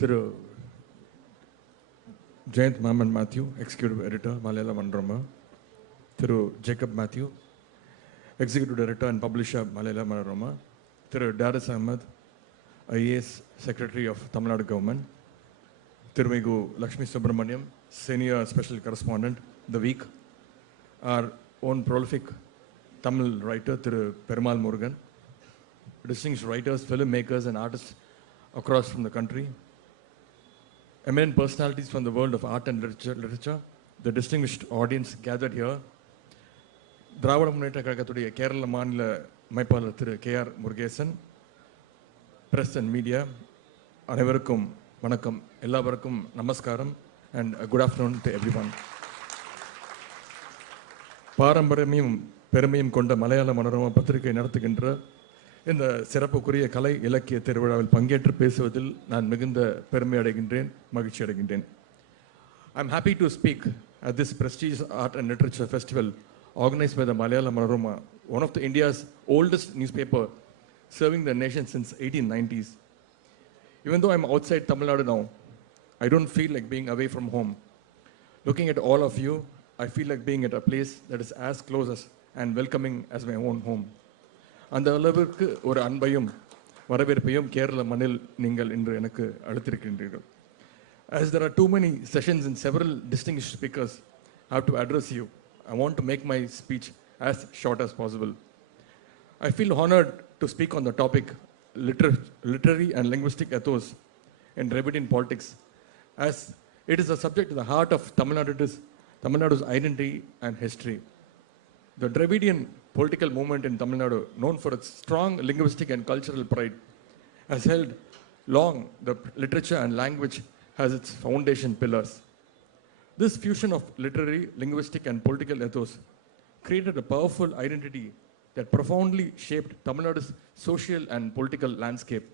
Thiru Jayant Maman Matthew, Executive Editor, Malayalam Manorama. Thiru Jacob Matthew, Executive Director and Publisher, Malayalam Manorama. Thiru Daris Ahmed, IAS Secretary of Tamil Nadu Government. Thirumigu Lakshmi Subramaniam, Senior Special Correspondent, The Week. Our own prolific Tamil writer, Thiru Perumal Murugan. Distinguished writers, filmmakers and artists across from the country. Eminent personalities from the world of art and literature, the distinguished audience gathered here. Dravida Munnetra கழகத்துடைய கேரள மாநில அமைப்பாளர் திரு KR Murugesan, press and media அனைவருக்கும் வணக்கம், எல்லாருக்கும் நமஸ்காரம் and good afternoon to everyone. பாரம்பரியமும் பெருமையும் கொண்ட மலையாள மனோரமா பத்திரிகை நடத்துகின்ற இந்த சிறப்புக்குரிய கலை இலக்கிய திருவிழாவில் பங்கேற்று பேசுவதில் நான் மிகுந்த பெருமை அடைகின்றேன், மகிழ்ச்சி அடைகின்றேன். I'm happy to speak at this prestigious art and literature festival organized by the Malayalam Manorama, one of India's oldest newspaper serving the nation since 1890s. Even though I'm outside Tamil Nadu now, I don't feel like being away from home. Looking at all of you, I feel like being at a place that is as close as and welcoming as my own home. அந்த அளவிற்கு ஒரு அன்பையும் வரவேற்பையும் கேரள மண்ணில் நீங்கள் இன்று எனக்கு அளித்திருக்கின்றீர்கள். As there are too many sessions and several distinguished speakers have to address you, I want to make my speech as short as possible. I feel honored to speak on the topic literary and linguistic ethos in Dravidian politics, as it is a subject at the heart of Tamil Nadu's identity and history. The Dravidian political movement in Tamil Nadu, known for its strong linguistic and cultural pride, has held long the literature and language as its foundation pillars. This fusion of literary, linguistic and political ethos created a powerful identity that profoundly shaped Tamil Nadu's social and political landscape.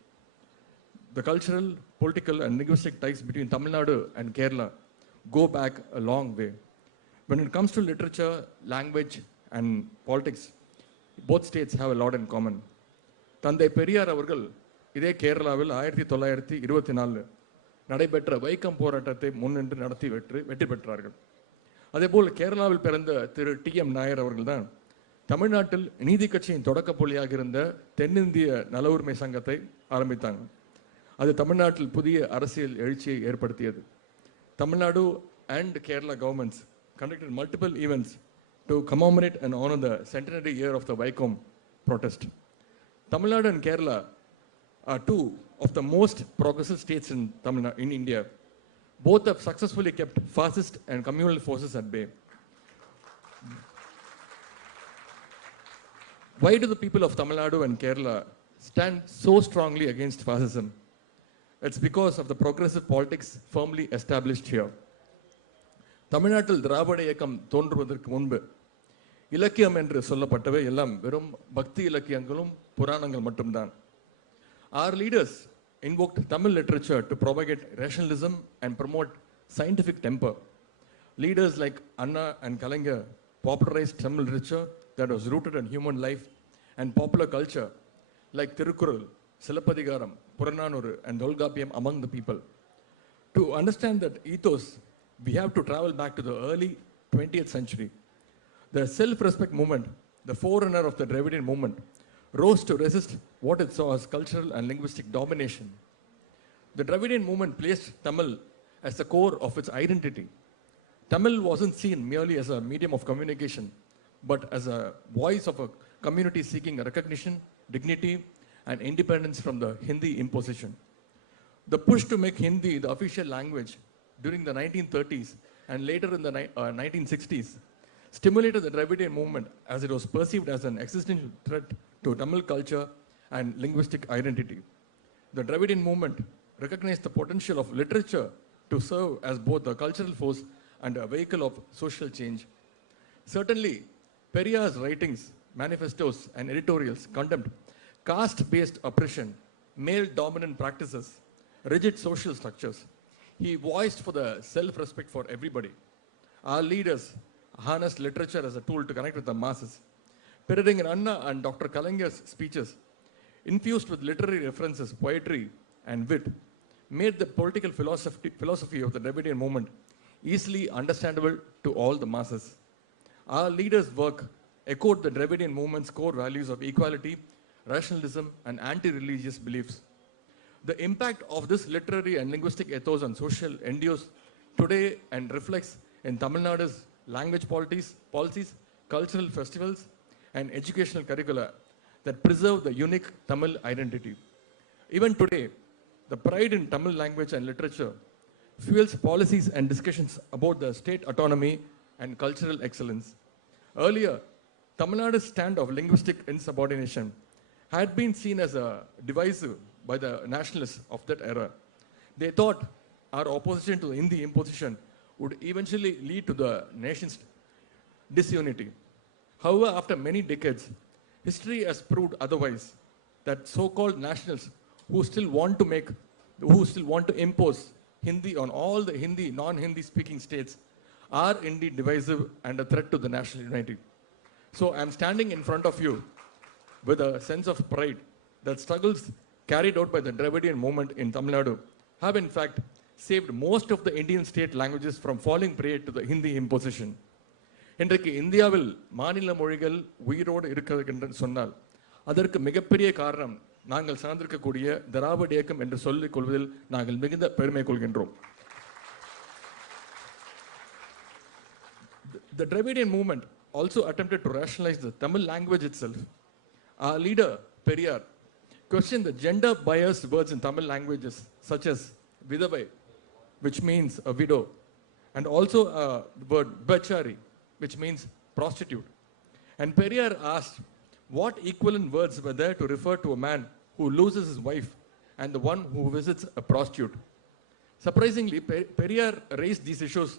The cultural, political and linguistic ties between Tamil Nadu and Kerala go back a long way. When it comes to literature, language and politics, both states have a lot in common. தந்தை பெரியார் அவர்கள் இதே கேரளாவில் 1924 நடைபெற்ற வைக்கம் போராட்டத்தை முன்னின்று நடத்தி வெற்றி பெற்றார்கள். அதேபோல் கேரளாவில் பிறந்த திரு TM நாயர் அவர்கள் தான் தமிழ்நாட்டில் நீதி கட்சியின் தொடக்க புள்ளியாக இருந்த தென்னிந்திய நல உரிமை சங்கத்தை ஆரம்பித்தாங்க. அது தமிழ்நாட்டில் புதிய அரசியல் எழுச்சியை ஏற்படுத்தியது. Tamil Nadu and Kerala governments conducted multiple events to commemorate and honor the centenary year of the Vaikom protest. Tamil Nadu and Kerala are two of the most progressive states in India. Both have successfully kept fascist and communal forces at bay. Why do the people of Tamil Nadu and Kerala stand so strongly against fascism? It's because of the progressive politics firmly established here. தமிழ்நாட்டில் திராவிட இயக்கம் தோன்றுவதற்கு முன்பு இலக்கியம் என்று சொல்லப்பட்டவை எல்லாம் வெறும் பக்தி இலக்கியங்களும் புராணங்கள் மட்டும்தான். Our leaders invoked Tamil literature to propagate rationalism and promote scientific temper. Leaders like Anna and Kalaignar popularized Tamil literature that was rooted in human life and popular culture, like Tirukkural, Silappadigaram, Purananuru and Dolgapiyam among the people. To understand that ethos, we have to travel back to the early 20th century. The self-respect movement, the forerunner of the Dravidian movement, rose to resist what it saw as cultural and linguistic domination. The Dravidian movement placed Tamil as the core of its identity. Tamil wasn't seen merely as a medium of communication, but as a voice of a community seeking recognition, dignity, and independence from the Hindi imposition. The push to make Hindi the official language during the 1930s and later in the 1960s stimulated the Dravidian movement, as it was perceived as an existential threat to Tamil culture and linguistic identity. The Dravidian movement recognized the potential of literature to serve as both a cultural force and a vehicle of social change. Certainly, Periyar's writings, manifestos, and editorials condemned caste-based oppression, male-dominant practices, rigid social structures. He voiced for the self-respect for everybody. Our leaders harnessed literature as a tool to connect with the masses. Perading Anna and Dr. Kalaignar's speeches, infused with literary references, poetry, and wit, made the political philosophy of the Dravidian movement easily understandable to all the masses. Our leaders' work echoed the Dravidian movement's core values of equality, rationalism, and anti-religious beliefs. The impact of this literary and linguistic ethos on social endures today and reflects in Tamil Nadu's language policies, cultural festivals, and educational curricula that preserve the unique Tamil identity. Even today, the pride in Tamil language and literature fuels policies and discussions about the state autonomy and cultural excellence. Earlier, Tamil Nadu's stand of linguistic insubordination had been seen as a divisive by the nationalists of that era. They thought our opposition to the Hindi imposition would eventually lead to the nation's disunity. However, after many decades, history has proved otherwise, that so-called nationals who still want to impose Hindi on all the Hindi, non-Hindi speaking states are indeed divisive and a threat to the national unity. So I'm standing in front of you with a sense of pride that struggles carried out by the Dravidian movement in Tamil Nadu have in fact saved most of the Indian state languages from falling prey to the Hindi imposition. இன்றைக்கு இந்தியாவில் மாநில மொழிகள் உயிரோடு இருக்கிறது என்று சொன்னால் அதற்கு மிகப்பெரிய காரணம் நாங்கள் சார்ந்திருக்கக்கூடிய திராவிட இயக்கம் என்று சொல்லிக் கொள்வதில் நாங்கள் மிகுந்த பெருமை கொள்கின்றோம். The Dravidian movement also attempted to rationalize the Tamil language itself. Our leader, Periyar, questioned the gender-biased words in Tamil languages such as vidavai, which means a widow, and also the word bachari, which means prostitute. And Periyar asked what equivalent words were there to refer to a man who loses his wife and the one who visits a prostitute. Surprisingly, Periyar raised these issues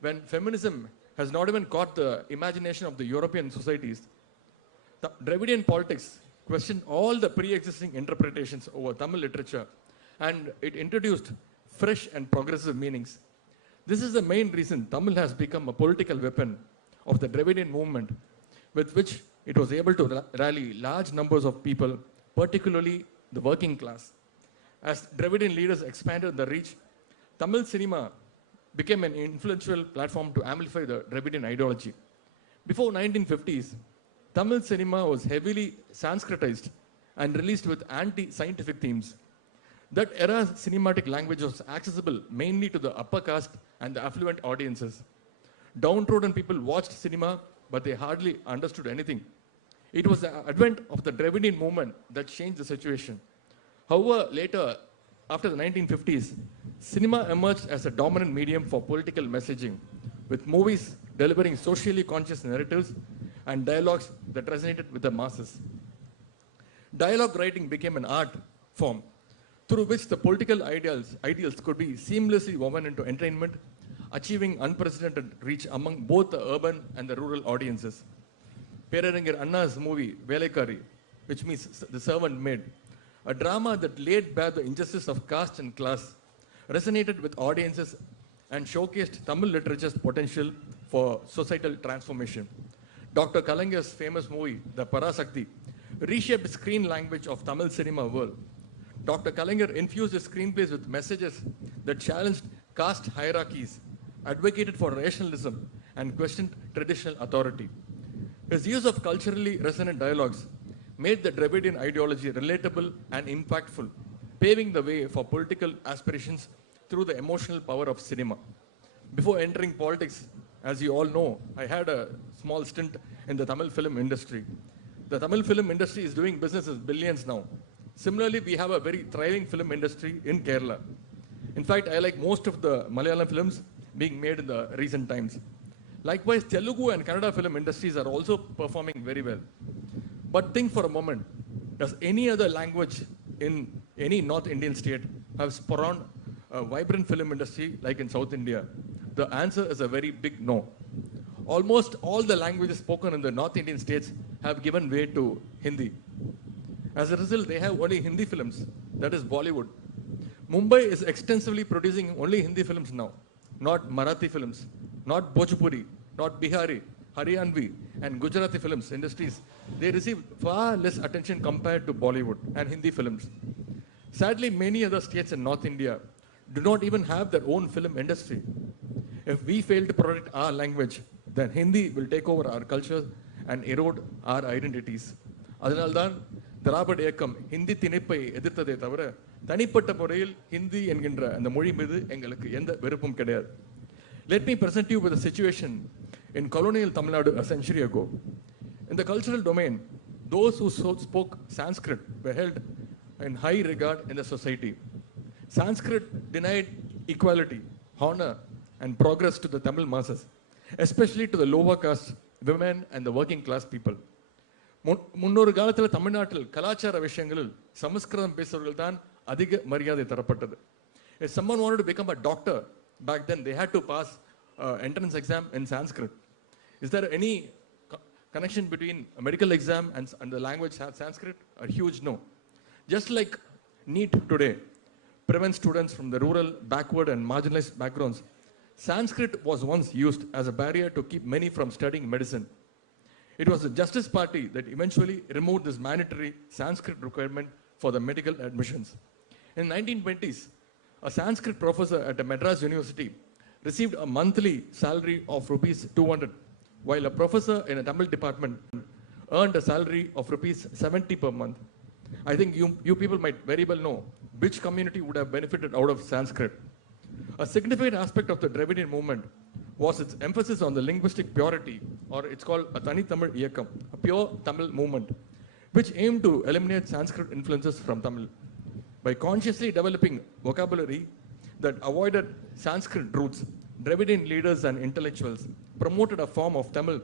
when feminism has not even caught the imagination of the European societies. The Dravidian politics questioned all the pre-existing interpretations over Tamil literature, and it introduced fresh and progressive meanings. This is the main reason Tamil has become a political weapon of the Dravidian movement, with which it was able to rally large numbers of people, particularly the working class. As Dravidian leaders expanded the reach, Tamil cinema became an influential platform to amplify the Dravidian ideology. Before 1950s, Tamil cinema was heavily Sanskritized and released with anti-scientific themes. That era's cinematic language was accessible mainly to the upper caste and the affluent audiences. Downtrodden people watched cinema, but they hardly understood anything. It was the advent of the Dravidian movement that changed the situation. However, later, after the 1950s, cinema emerged as a dominant medium for political messaging, with movies delivering socially conscious narratives and dialogues that resonated with the masses. Dialogue writing became an art form through which the political ideals could be seamlessly woven into entertainment, achieving unprecedented reach among both the urban and the rural audiences. Peraringer Anna's movie, Velaikari, which means the servant maid, a drama that laid bare the injustice of caste and class, resonated with audiences and showcased Tamil literature's potential for societal transformation. Dr. Kalangar's famous movie, The Parasakti, reshaped the screen language of Tamil cinema world. Dr. Kalangar infused his screenplays with messages that challenged caste hierarchies, advocated for rationalism, and questioned traditional authority. His use of culturally resonant dialogues made the Dravidian ideology relatable and impactful, paving the way for political aspirations through the emotional power of cinema. Before entering politics, as you all know, I had a small stint in the Tamil film industry. The Tamil film industry is doing business with billions now. Similarly, we have a very thriving film industry in Kerala. In fact, I like most of the Malayalam films being made in the recent times. Likewise, Telugu and Kannada film industries are also performing very well. But think for a moment, does any other language in any North Indian state have spawned a vibrant film industry like in South India? The answer is a very big no. Almost all the languages spoken in the North Indian states have given way to Hindi. As a result, they have only Hindi films, that is Bollywood. Mumbai is extensively producing only Hindi films now, not Marathi films, not Bhojpuri, not Bihari, Haryanvi, and Gujarati films industries. They receive far less attention compared to Bollywood and Hindi films. Sadly, many other states in North India do not even have their own film industry. If we fail to protect our language, then Hindi will take over our culture and erode our identities. அதனால்தான் திராவிட இயக்கம் ஹிந்தி திணிப்பை எதிர்த்ததே தவிர தனிப்பட்ட முறையில் ஹிந்தி என்கின்ற அந்த மொழி மீது எங்களுக்கு எந்த வெறுப்பும் கிடையாது. Let me present you with a situation in colonial Tamil Nadu a century ago. In the cultural domain, those who spoke Sanskrit were held in high regard in the society. Sanskrit denied equality, honor, and progress to the Tamil masses, especially to the lower caste, women, and the working class people. முன்னொரு காலத்தில் தமிழ்நாட்டில் கலாச்சார விஷயங்களில் சமஸ்கிருதம் பேசுவர்கள் தான் அதிக மரியாதை தரப்பட்டது. If someone wanted to become a doctor back then, they had to pass entrance exam in Sanskrit. Is there any connection between a medical exam and the language Sanskrit? A huge no. Just like NEET today prevents students from the rural, backward, and marginalized backgrounds, Sanskrit was once used as a barrier to keep many from studying medicine. It was the Justice Party that eventually removed this mandatory Sanskrit requirement for the medical admissions. In the 1920s, a Sanskrit professor at a Madras University received a monthly salary of rupees 200, while a professor in a Tamil department earned a salary of rupees 70 per month. I think you people might very well know which community would have benefited out of Sanskrit. A significant aspect of the Dravidian movement was its emphasis on the linguistic purity, or it's called a Tani Tamil Iyakam, a pure Tamil movement, which aimed to eliminate Sanskrit influences from Tamil. By consciously developing vocabulary that avoided Sanskrit roots, Dravidian leaders and intellectuals promoted a form of Tamil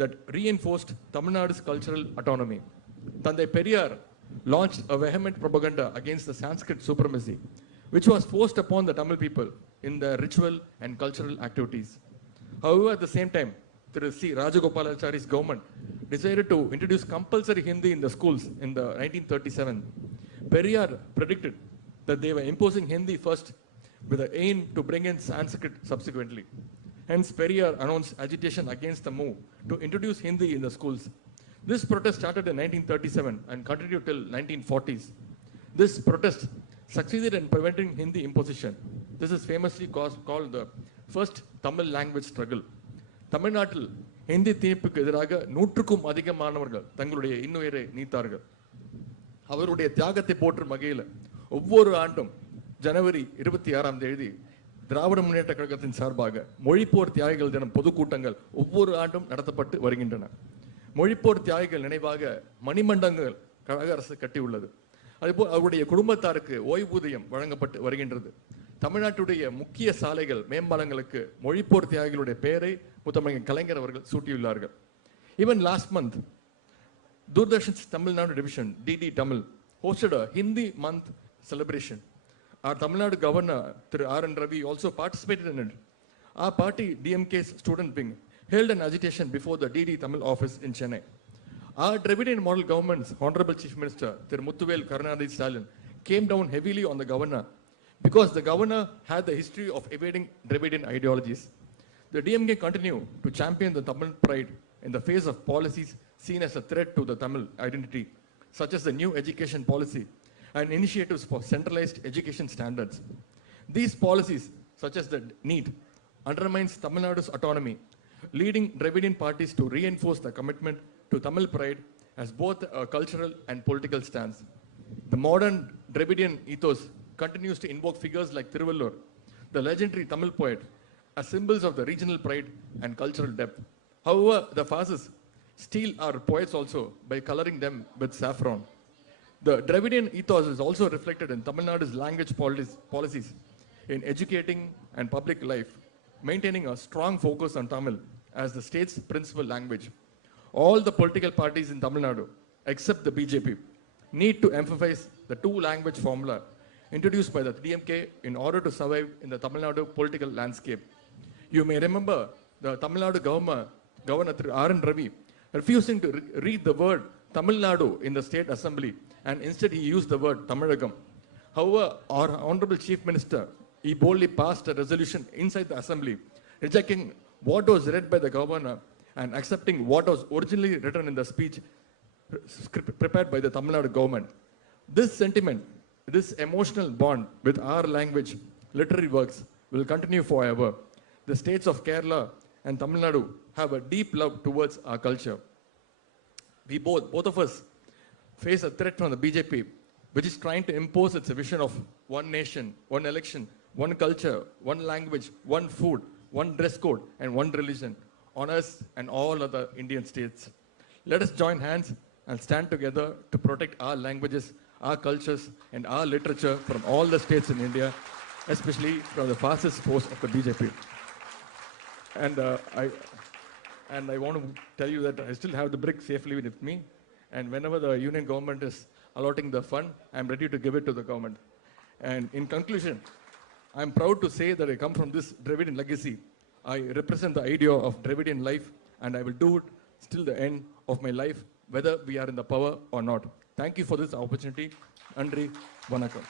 that reinforced Tamil Nadu's cultural autonomy. Thandai Periyar launched a vehement propaganda against the Sanskrit supremacy, which was forced upon the Tamil people in their ritual and cultural activities. However, at the same time, Thiru C. Rajagopalachari's government decided to introduce compulsory Hindi in the schools in the 1937. Periyar predicted that they were imposing Hindi first with the aim to bring in Sanskrit subsequently. Hence, Periyar announced agitation against the move to introduce Hindi in the schools. This protest started in 1937 and continued till 1940s. This protest succeeded in preventing Hindi imposition. This is famously called the first Tamil language struggle. தமிழ்நாட்டில் ஹிந்தி தீர்ப்புக்கு எதிராக 100க்கும் அதிகமானவர்கள் தங்களுடைய இன்னுயிரை நீத்தார்கள். அவருடைய தியாகத்தை போற்றும் வகையில் ஒவ்வொரு ஆண்டும் ஜனவரி 26ஆம் தேதி திராவிட முன்னேற்ற கழகத்தின் சார்பாக மொழிப்போர் தியாகிகள் தினம் பொதுக்கூட்டங்கள் ஒவ்வொரு ஆண்டும் நடத்தப்பட்டு வருகின்றன. மொழிப்போர் தியாகிகள் நினைவாக மணிமண்டங்கள் கழக அரசு கட்டியுள்ளது. அதேபோல் அவருடைய குடும்பத்தாருக்கு ஓய்வூதியம் வழங்கப்பட்டு வருகின்றது. தமிழ்நாட்டுடைய முக்கிய சாலைகள் மேம்பாலங்களுக்கு மொழிப்போர் தியாகிகளுடைய பெயரை முத்தமிழ் கலைஞர் அவர்கள் சூட்டியுள்ளார்கள். Even last month, Doordarshan's Tamil Nadu division, DD Tamil, hosted a Hindi month celebration. Our Tamil Nadu governor, Thiru R.N. Ravi, also participated in it. Our party, DMK's student wing, held an agitation before the DD Tamil office in Chennai. Our Dravidian model government's Honorable Chief Minister, Thiru Muthuvel Karunanidhi Stalin, came down heavily on the governor because the governor had the history of evading Dravidian ideologies. The DMK continued to champion the Tamil pride in the face of policies seen as a threat to the Tamil identity, such as the new education policy and initiatives for centralized education standards. These policies, such as the NEET, undermines Tamil Nadu's autonomy, leading Dravidian parties to reinforce the commitment to Tamil pride as both a cultural and political stance. The modern Dravidian ethos continues to invoke figures like Thiruvallur, the legendary Tamil poet, as symbols of the regional pride and cultural depth. However, the fascists steal our poets also by coloring them with saffron. The Dravidian ethos is also reflected in Tamil Nadu's language policies in educating and public life, maintaining a strong focus on Tamil as the state's principal language. All the political parties in Tamil Nadu, except the BJP, need to emphasize the two-language formula introduced by the DMK in order to survive in the Tamil Nadu political landscape. You may remember the Tamil Nadu Governor R.N. Ravi refusing to read the word Tamil Nadu in the State Assembly, and instead he used the word Tamilagam. However, our Honorable Chief Minister, he boldly passed a resolution inside the Assembly, rejecting what was read by the Governor and accepting what was originally written in the speech prepared by the Tamil Nadu government. This sentiment, this emotional bond with our language literary works will continue forever. The states of Kerala and Tamil Nadu have a deep love towards our culture. We both of us, face a threat from the BJP, which is trying to impose its vision of one nation, one election, one culture, one language, one food, one dress code, and one religion on us and all other Indian states. Let us join hands and stand together to protect our languages, our cultures, and our literature from all the states in India, especially from the fastest force of the BJP. And I want to tell you that I still have the brick safely with me. And whenever the union government is allotting the fund, I'm ready to give it to the government. And in conclusion, I'm proud to say that I come from this Dravidian legacy. I represent the idea of Dravidian life, and I will do it till the end of my life, whether we are in the power or not. Thank you for this opportunity. Nandri, Vanakkam.